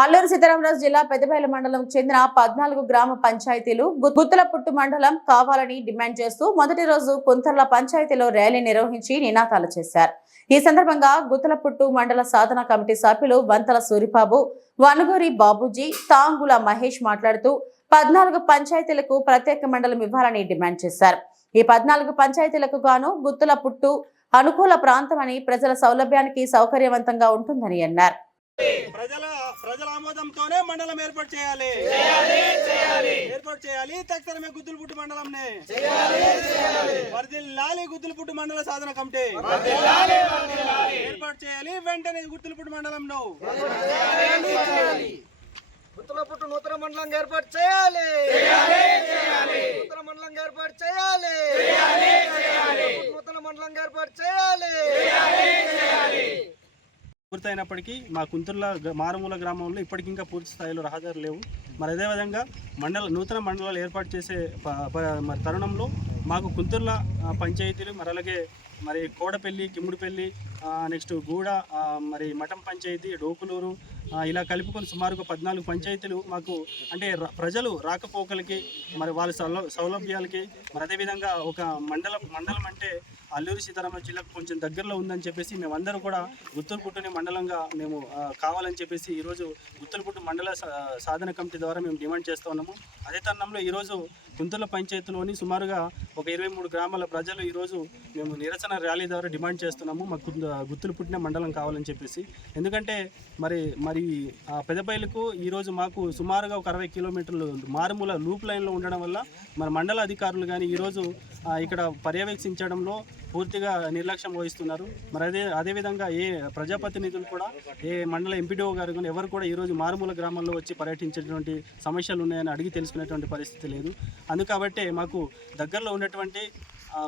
అల్లూరు సీతారామరాజు జిల్లా పెద్దపల్లి మండలం చెందిన పద్నాలుగు గ్రామ పంచాయతీలు గుత్తులపుట్టు మండలం కావాలని డిమాండ్ చేస్తూ మొదటి రోజు కుంతర్ల పంచాయతీలో ర్యాలీ నిర్వహించి నినాదాలు చేశారు. ఈ సందర్భంగా గుత్తలపుట్టు మండల సాధన కమిటీ సభ్యులు వంతల సూరిబాబు వనుగూరి బాబుజీ తాంగుల మహేష్ మాట్లాడుతూ పద్నాలుగు పంచాయతీలకు ప్రత్యేక మండలం ఇవ్వాలని డిమాండ్ చేశారు. ఈ పద్నాలుగు పంచాయతీలకు గాను గుత్తులపుట్టు అనుకూల ప్రాంతమని ప్రజల సౌలభ్యానికి సౌకర్యవంతంగా ఉంటుందని అన్నారు. ప్రజల ప్రజల ఆమోదంతోనే మండలం ఏర్పాటు చేయాలి. ఏర్పాటు చేయాలి. తక్షణమే గుద్దులపుట్టు మండలం వర్దిల్లాలి గుద్దులపుట్టు మండల సాధన కమిటీ. ఏర్పాటు చేయాలి. వెంటనే గుద్దులపుట్టు మండలం గుత్తులపుట్టు నూతన మండలం ఏర్పాటు చేయాలి. నూతన మండలం ఏర్పాటు చేయాలి. నూతన మండలం ఏర్పాటు చేయాలి. పూర్తయినప్పటికీ మా కుంతుర్ల గ- మారుమూల గ్రామంలో ఇప్పటికి ఇంకా పూర్తి స్థాయిలో రహదారులు లేవు. మరి అదేవిధంగా మండల నూతన మండలాలు ఏర్పాటు చేసే ప- ప- మరి తరుణంలో మాకు కుంతుర్ల పంచాయతీలు మరి అలాగే మరి కోడపల్లి కిమ్ముడిపల్లి నెక్స్ట్ గూడ మరి మఠం పంచాయతీ డోకులూరు ఇలా కలుపుకొని సుమారుగా పద్నాలుగు పంచాయతీలు మాకు అంటే ర- ప్రజలు రాకపోకలకి మరి వాళ్ళ సౌల సౌలభ్యాలకి మరి అదేవిధంగా ఒక మండలం మండలం అంటే అల్లూరి సీతారామరాజు జిల్లాకు కొంచెం దగ్గరలో ఉందని చెప్పేసి మేమందరూ కూడా గుత్తూరుపుట్టుని మండలంగా మేము కావాలని చెప్పేసి ఈరోజు గుత్తూరుపుట్టు మండల సా- సాధన కమిటీ ద్వారా మేము డిమాండ్ చేస్తూ ఉన్నాము. అదే తరుణంలో ఈరోజు గుంతల పంచాయతీలోని సుమారుగా ఒక ఇరవై మూడు గ్రామాల ప్రజలు ఈరోజు మేము నిరసన ర్యాలీ ద్వారా డిమాండ్ చేస్తున్నాము. మాకు గుత్తులు పుట్టిన మండలం కావాలని చెప్పేసి. ఎందుకంటే మరి మరి మరి పెదపల్లికు ఈరోజు మాకు సుమారుగా ఒక అరవై కిలోమీటర్లు మారుమూల లూప్ లైన్లో ఉండడం వల్ల మన మండల అధికారులు కానీ ఈరోజు ఇక్కడ పర్యవేక్షించడంలో పూర్తిగా నిర్లక్ష్యం వహిస్తున్నారు. మరి అదే అదేవిధంగా ఏ ప్రజాప్రతినిధులు కూడా ఏ మండల ఎంపీడీఓ గారు కానీ ఎవరు కూడా ఈరోజు మారుమూల గ్రామాల్లో వచ్చి పర్యటించేటువంటి సమస్యలు ఉన్నాయని అడిగి తెలుసుకునేటువంటి పరిస్థితి లేదు. అందుకబట్టే మాకు దగ్గరలో ఉన్నటువంటి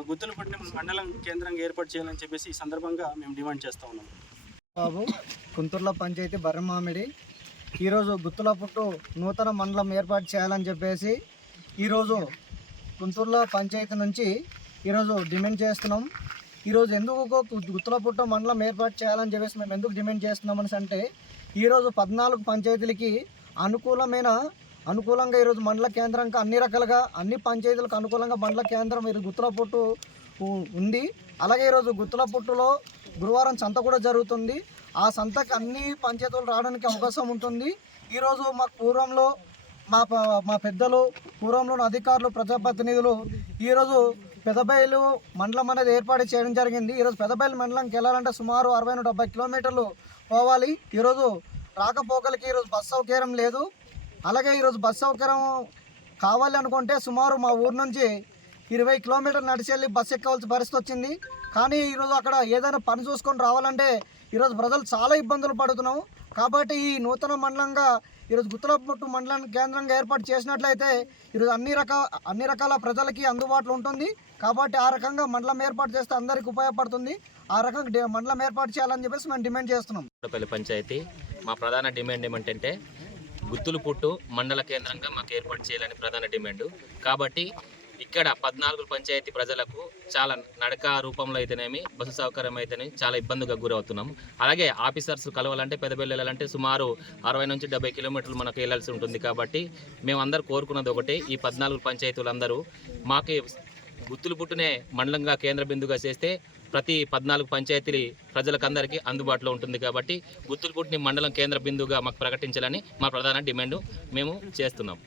గుత్తులపట్నం మండలం కేంద్రంగా ఏర్పాటు చేయాలని చెప్పేసి ఈ సందర్భంగా మేము డిమాండ్ చేస్తూ ఉన్నాం. బాబు కుంతుర్ల పంచాయతీ బర్రమామిడి. ఈరోజు గుత్తుల పుట్టు నూతన మండలం ఏర్పాటు చేయాలని చెప్పేసి ఈరోజు కుంతూరులో పంచాయతీ నుంచి ఈరోజు డిమాండ్ చేస్తున్నాం. ఈరోజు ఎందుకు గుత్తుల పుట్టు మండలం ఏర్పాటు చేయాలని చెప్పేసి మేము ఎందుకు డిమాండ్ చేస్తున్నాం అంటే ఈరోజు పద్నాలుగు పంచాయతీలకి అనుకూలమైన అనుకూలంగా ఈరోజు మండల కేంద్రంగా అన్ని రకాలుగా అన్ని పంచాయతీలకు అనుకూలంగా మండల కేంద్రం ఈరోజు గుత్తుల పుట్టు ఉంది. అలాగే ఈరోజు గుత్తుల పుట్టులో గురువారం సంత కూడా జరుగుతుంది. ఆ సంతకు అన్ని పంచాయతీలు రావడానికి అవకాశం ఉంటుంది. ఈరోజు మాకు పూర్వంలో మా ప- మా పెద్దలు పూర్వంలోని అధికారులు ప్రజాప్రతినిధులు ఈరోజు పెదబయలు మండలం అనేది ఏర్పాటు చేయడం జరిగింది. ఈరోజు పెదబయలు మండలంకి వెళ్ళాలంటే సుమారు అరవై నుండి డెబ్బై కిలోమీటర్లు పోవాలి. ఈరోజు రాకపోకలకి ఈరోజు బస్ సౌకర్యం లేదు. అలాగే ఈరోజు బస్ సౌకర్యం కావాలి అనుకుంటే సుమారు మా ఊరు నుంచి ఇరవై కిలోమీటర్లు నడిచి వెళ్ళి బస్సు ఎక్కవలసిన పరిస్థితి వచ్చింది. కానీ ఈరోజు అక్కడ ఏదైనా పని చూసుకొని రావాలంటే ఈరోజు ప్రజలు చాలా ఇబ్బందులు పడుతున్నాము కాబట్టి ఈ నూతన మండలంగా ఈరోజు గుత్తలపుట్టు మండలం కేంద్రంగా ఏర్పాటు చేసినట్లయితే ఈరోజు అన్ని రకాల అన్ని రకాల ప్రజలకి అందుబాటులో ఉంటుంది. కాబట్టి ఆ రకంగా మండలం ఏర్పాటు చేస్తే అందరికి ఉపయోగపడుతుంది. ఆ రకంగా మండలం ఏర్పాటు చేయాలని చెప్పేసి మేము డిమాండ్ చేస్తున్నాం. పంచాయతీ మా ప్రధాన డిమాండ్ ఏమంటే గుత్తులు పుట్టు మండల కేంద్రంగా మాకు ఏర్పాటు చేయాలని ప్రధాన డిమాండ్. కాబట్టి ఇక్కడ పద్నాలుగు పంచాయతీ ప్రజలకు చాలా నడక రూపంలో అయితేనేమి బస్సు సౌకర్యం అయితేనేమి చాలా ఇబ్బందిగా గురవుతున్నాం. అలాగే ఆఫీసర్స్ కలవాలంటే పెద్ద వెళ్ళాలంటే సుమారు అరవై నుంచి డెబ్బై కిలోమీటర్లు మనకు వెళ్ళాల్సి ఉంటుంది కాబట్టి మేమందరూ కోరుకున్నది ఒకటే ఈ పద్నాలుగు పంచాయతీలందరూ మాకు గుత్తులు పుట్టునే మండలంగా కేంద్ర బిందుగా చేస్తే ప్రతి పద్నాలుగు పంచాయతీలు ప్రజలకందరికీ అందుబాటులో ఉంటుంది కాబట్టి గుత్తులపుట్టిని మండలం కేంద్ర బిందువుగా మాకు ప్రకటించాలని మా ప్రధాన డిమాండ్ మేము చేస్తున్నాం.